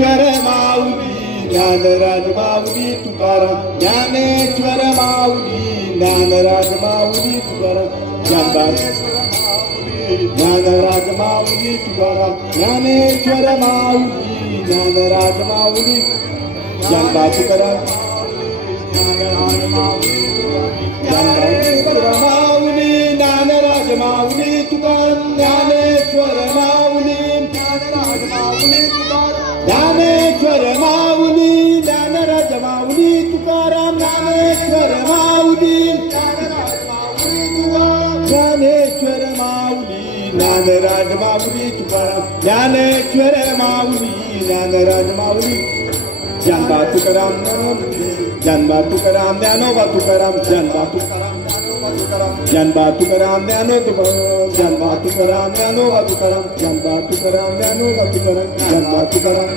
Dnyaneshwar Mauli Dnyanraj Mauli Tukaram Dnyaneshwar Mauli Dnyanraj Mauli Tukaram Dnyanraj Mauli Tukaram Dnyaneshwar Mauli Dnyanraj Mauli Dnyanba Tukaram Dnyaneshwar Mauli Dnyanraj Mauli Tukaram Dnyaneshwar Mauli Dnyanraj Mauli Tukaram Dnyaneshwar Mauli Dnyanraj Mauli Tukaram Dnyaneshwar Mauli Dnyanraj Mauli Tukaram Dnyaneshwar Mauli Dnyanraj Mauli Tukaram Dnyaneshwar Mauli Dnyanraj Mauli Dnyanba Tukaram Dnyanba Tukaram Dnyanoba Tukaram Dnyanba Tukaram Dnyanba Tukaram Dnyanoba Dnyanba Tukaram Dnyanoba Tukaram Dnyanba Tukaram Dnyanoba Tukaram Dnyanba Tukaram